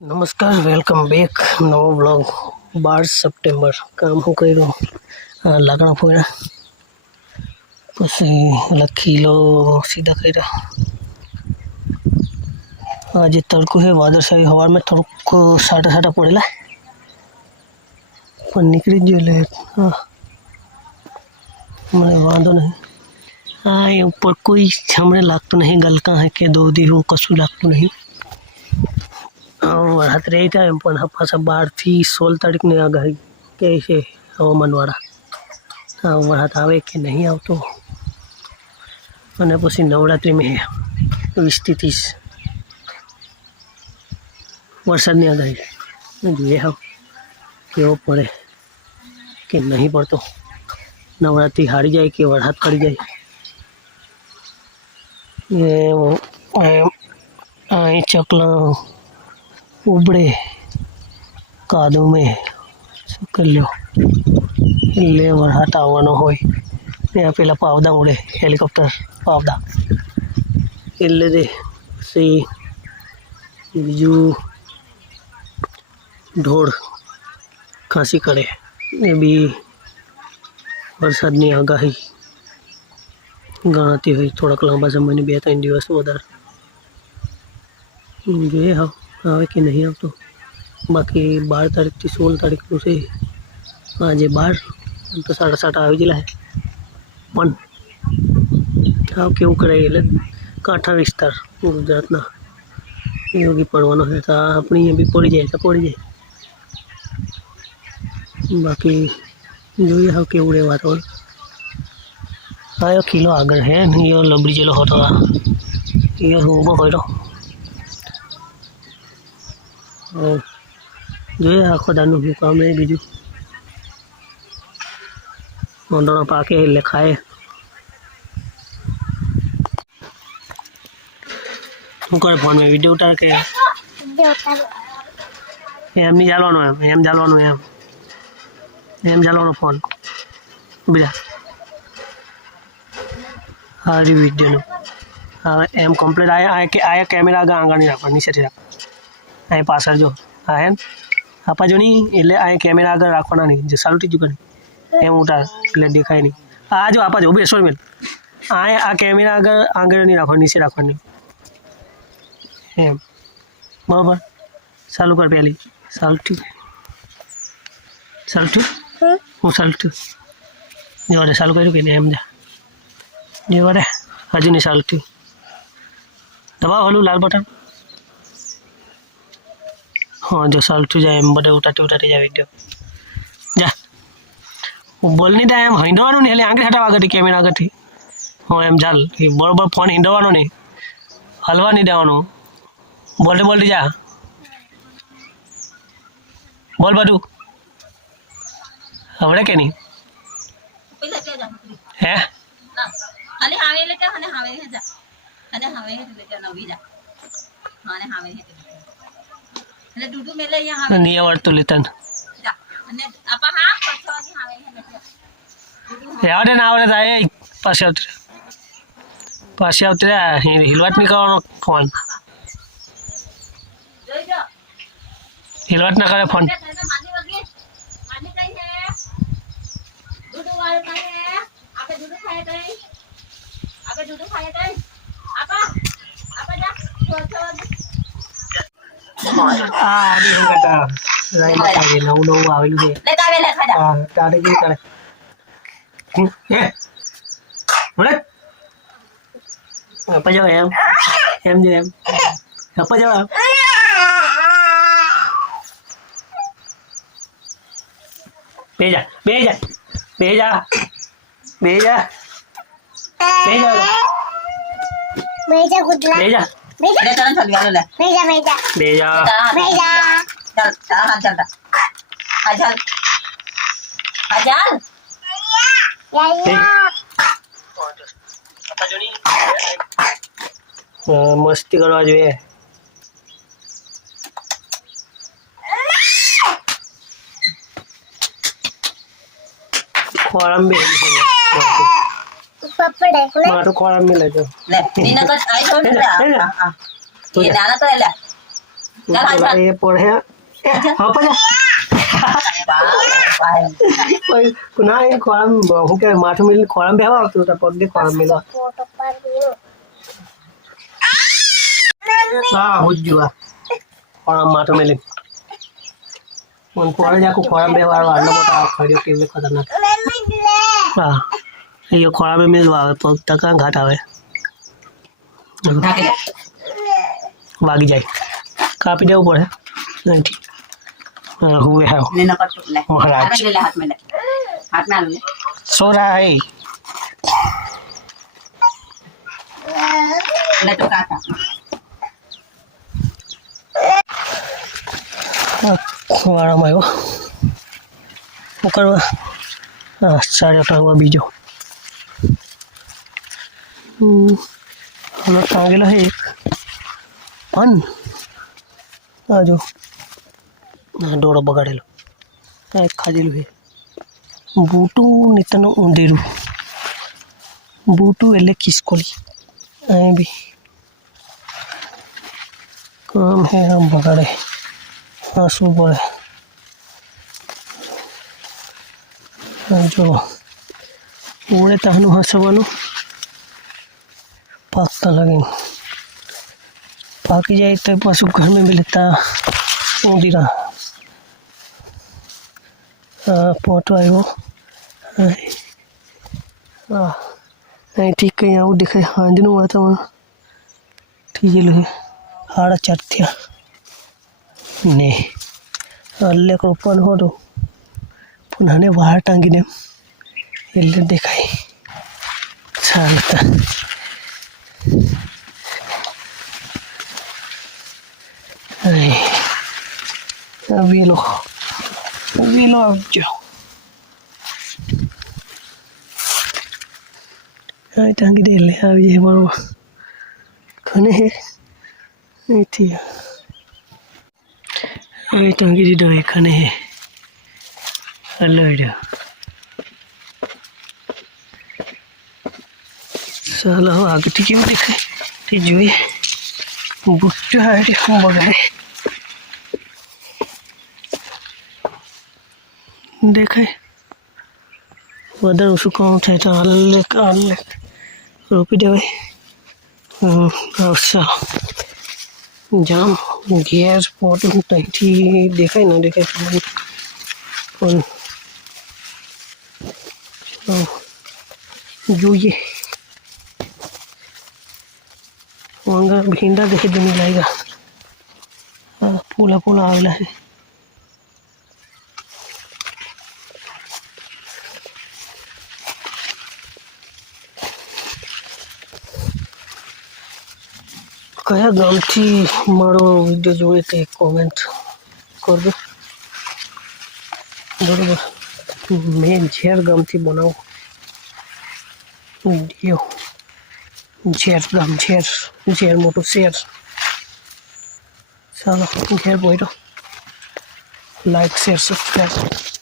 नमस्कार, welcome back. नવો બ્લોગ 12 સપ્ટેમ્બર કામ હું કર્યું લાકડા ફોડ્યા પછી લખીલો सीधा કર્યા। आज तड़को है वादळशाही हवा में थोड़क साटा साटा पड़ेला पर निकली जो ले मैंने वांधो नहीं। हाँ, ये ऊपर कोई हमने लागतो नहीं गलका है के दो दी हूँ कशु लागतो नहीं। वरसाद रही था पण पाछा 12 થી 16 તારીખની આગાહી કહે છે હવામાનવાળા। વરસાદ આવે કે નહીં આવતો અને પછી નવરાત્રિમાં 20 થી 30 વરસાદની આગાહી જોઈએ હવે કેવો પડે કે નહીં પડતો। નવરાત્રિ હારી જાય કે વરસાદ પડી જાય એ ચકલા उबड़े कादू में कर लो ले वरसाद आवવાનો હોય ત્યાં પેલા પાવડા ઉડે હેલિકોપ્ટર પાવડા એટલે દે પછી બીજું ઢોળ ખાંસી કરે એ બી વરસાદની આગાહી ગણાતી હોય થોડાક લાંબા સમયની 2-3 દિવસ વધારે જોઈએ આવે कि नहीं अब तो बाकी 12 तारीख थी 16 तारीख से आज 12 तो 7:30 આવી ગયેલા પણ આવ કેવું કરે એટલે કાંઠા વિસ્તાર ગુજરાતના યોગી પડવાનો છે તો આપણી બી પડી જાય તો પડી જાય બાકી જોઈએ હવે કેવું રહે વાતાવરણ। આયો કિલો આગળ હે ને એ લબડી જેલો હતો એ ઊભો કર્યો જોઈએ આખો દાનું શું કામ નહીં બીજું મોંડોના પાકે એટલે ખાય શું કરે ફોનમાં વિડીયો ઉતાર કે એમ નહીં ચાલવાનો એમ ચાલવાનું એમ ચાલવાનો ફોન બીજા હારી વિડીયોનું હા એમ કમ્પ્લીટ આયા કેમેરા આગળ નહીં રાખવા નીચેથી રાખ અહીં પાછળ જો હા એમ આપા જો નહીં એટલે અહીં કેમેરા આગળ રાખવાના નહીં જે સારું થઈ ગયું એમ ઉતાર એટલે દેખાય નહીં। આ જો આપા જો બેસો મેં આ કેમેરા આગળ નહીં રાખવાનું નીચે રાખવાનું એમ બરાબર। ચાલુ કર પહેલી સારું થયું હું સારું થયું જો રે ચાલુ કર્યું કે નહીં એમ જા જો રે હજુ નહીં સારું થયું દબાવ હલું લાલ બટન हाँ जो सालटू जाए एम बड़े उठाते जाए वीडियो जा बोल नहीं था एम हिंडवा नहीं आंगे हटावा आगे कैमेरा आगे हाँ एम झाल बराबर फोन हिंडवा नहीं हलवा नहीं देवा बोलते बोलते जा बोल बाटू हमने क्या नहीं है नहीं आवड़તું લીતન આવડે ના આવડે થાય પાછે આવતી હિલવાટ નહીં કરવાનો ફોન હિલવાટ ના કરે ફોન નવું આવેલું છે તારે કેવું કરે આપા જાવ એમ જો એમ આપા જાવ બે જા ले चल चल यार ले बेजा चल चल चल चल मस्ती करवा જોઈએ ખોરામ બે પપડે મારો ખોરામ મે લેજો ले नीना का आई छोड़ दे हां ये दाना तो ले પેલા એ પડે હા પણ ના એ ખોરામ શું કહેવાય માથું મેળીને ખોરામ બેહવા આવતું હતા પગ દે ખોરામ મેળવા હા હું જ જોવા ખોરામ માથું મેળીને મને ખોરામ આખું ખોરામ બેહવાળો આટલો મોટા ખડ્યો કેવી ખતરનાક હા એ ખોરામે મેળવા આવે પગ ટકા ઘાટ આવે ઢાંકી દે. વાગી જાય કાપી દેવું પડે અહીંથી હુએ હા ને નકર તું લે. મહારાજ. હાથમાં લે, હાથમાં લે. હાથમાં આલું લે. સોરાય લે તું કાકા. ખોરામાં આવ્યો શું કરવા હા સાડે ટાંગવા બીજો હમણાં ટાંગેલા છે એક પણ આ જો ડોળો બગાડેલો આ એક ખાધેલું છે બૂટું નીતરનું ઊંધેરું બૂટું એટલે ખિસકોલી અહીં બી કામ હે આમ બગાડે હસવું પડે જો ઉડે તાનું હસવાનું પાકતા લાગીને પાકી જાય તો પાછું ઘરમાં બી લેતા ઊંધી રહા પોટો આવ્યો અહીંથી કંઈ આવું દેખાય સાંજનું વાતાવરણ થઈ ગયેલું છે 4:30 થયા ને લેક રોપવાનું હતું પણ આને વાળ ટાંગીને એટલે દેખાય ચાલતા વેલો આવજો હા ટાંગી દે એટલે આવી જાય બરોબર ખને હે અહીંથી હવે ટાંગી દીધો એ ખને હે હલો ચાલો હવે આગળથી કેવું દેખાય તે જોઈએ બુટ્ટો હારે શું બગાડે દેખાય વધારે ઓછું કામ થાય તો હાલે રોપી દેવાય જામ ઘેર પોટ ત્યાંથી દેખાય ના દેખાય પણ જોઈએ वांगा भिंडा देखे तो नहीं लाएगा हाँ फूला फूला आवेला है કયા ગામથી મારો વિડીયો જોવે તે કોમેન્ટ કરજો બરોબર મેં ઝેર ગામથી બનાવું વિડીયો ઝેર ગામ ઝેર મોટું શેર ચાલો ઘેર બોલ્યો લાઈક શેર સબસ્ક્રાઈબ